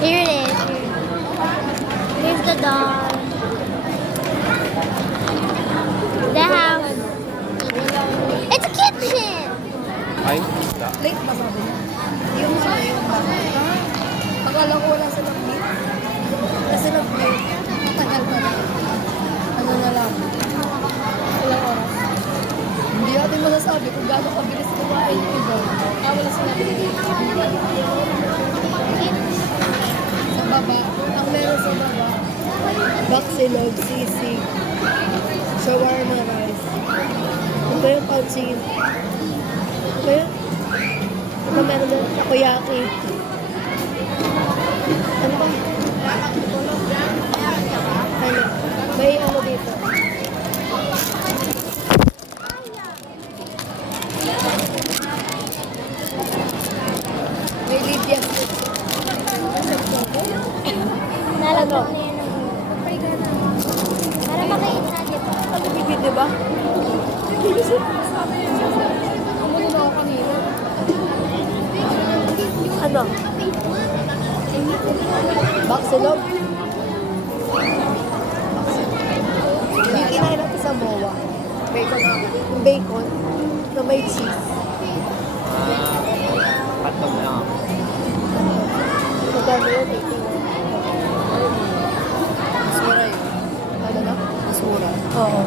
Here it is. Here's the dog. The house. It's a kitchen. Ay, Late ba sabi niya? Yung akala ko wala silang meet. Kasi nag-meet. Tagal pa na. Ano na lang. Ilang oras. Hindi natin masasabi kung gaano kabilis kumain yung iba. Wala sila pinigay. Sa baba. Ang meron sa baba. Baksilog, sisig. Shawarma rice. Ito yung pancit. Ito yun. Ito meron doon. Takoyaki. Ano ba? Ano? May ano dito. May Lydia. Nalagyan na yan. Para makita, di ba? Ano bibig, diba? Ano na ako kanina? Ano? Baksilog? Hindi kinain natin sa MOA. Bacon. Yung bacon na may cheese. hotdog na lang. Magkano yun? 18. Masura yun. Ano na? Masura. Oo.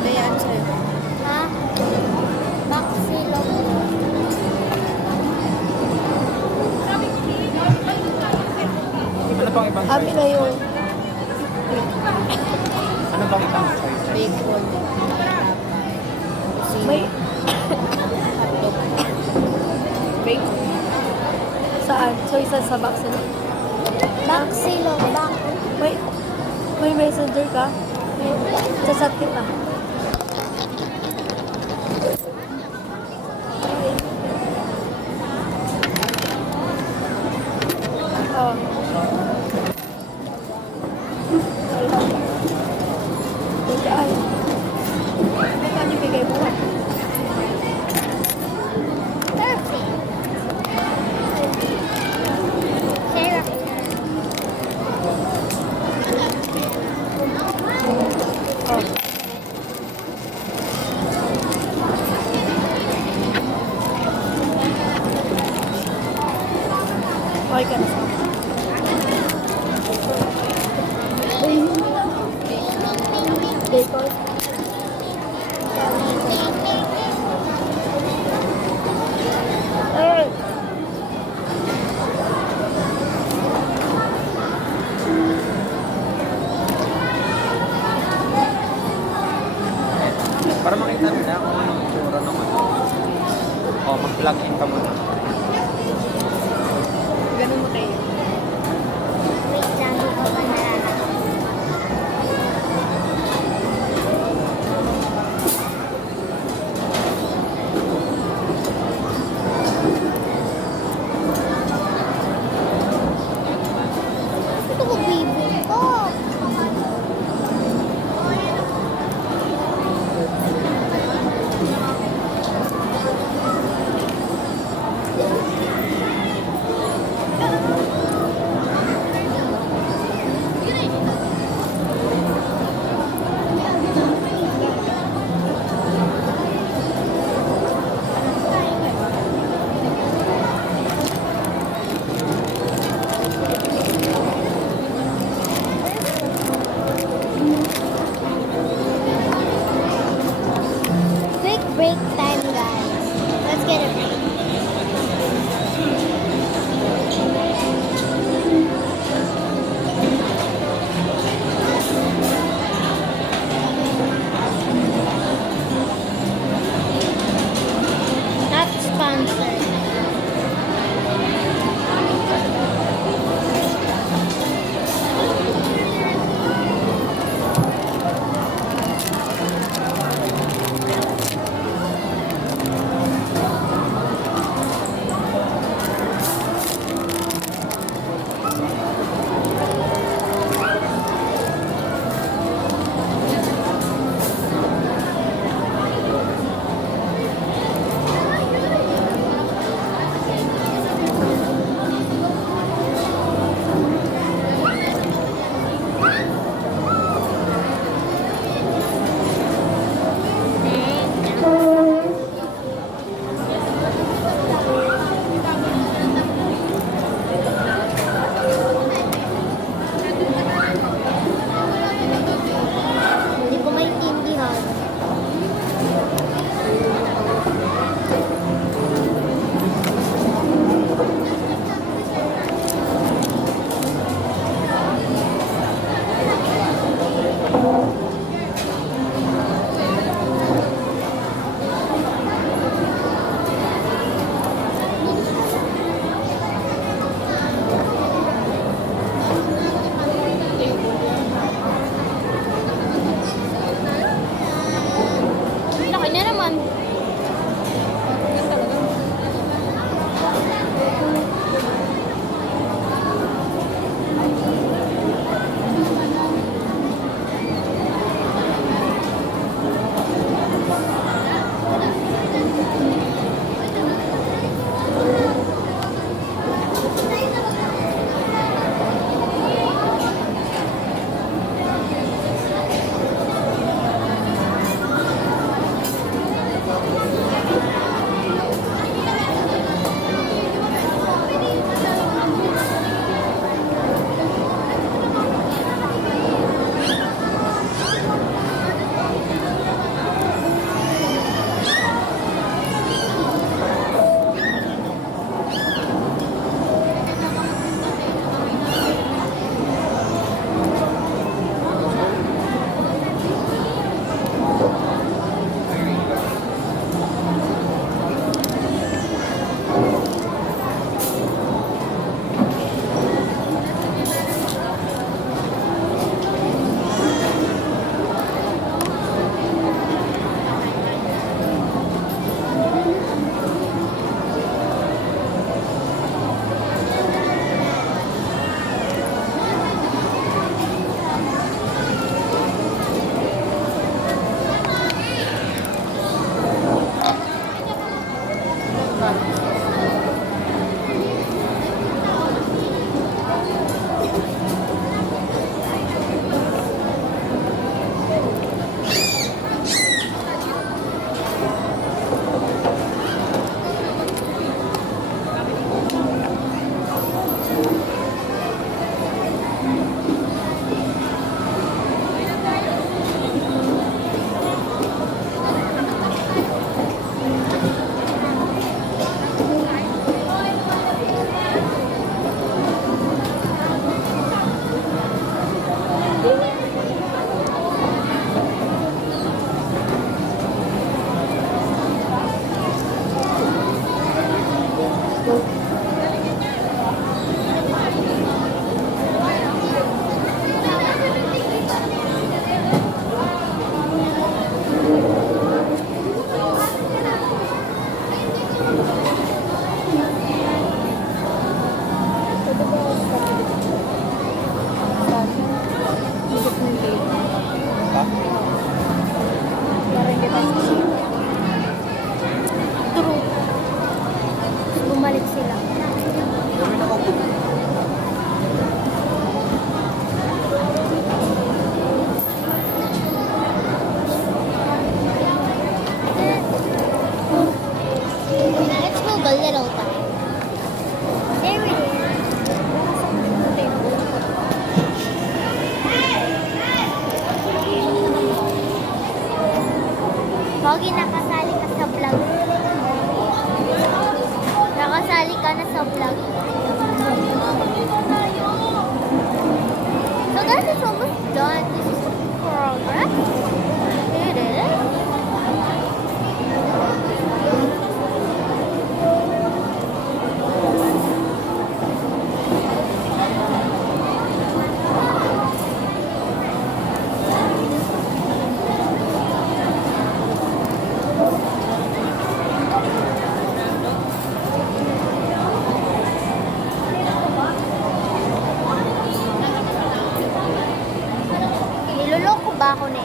Layaan sa'yo. Ha? Baksilog. Ano pang ibang Amin na yun. Ano pang ibang choice? Bacon. May Hotdog. bacon. Saan? So, isa sa baksilog. Baksilog. May messenger ka? Sasat kita. Oh. Teka, ay. Ano bigay mo? Perfect. Sarah. Oh. Okay ka na sa bacon. Ay! Para makita nila kung anong itsura ng ano. O, mag-plug in ka muna. Ganun mo tayo. Wait lang, hindi ko pa nalala. Pogi, nakasali ka sa vlog. Nakasali ka na sa vlog. So guys, it's almost done. This is the progress. It is. Niloloko ba ako na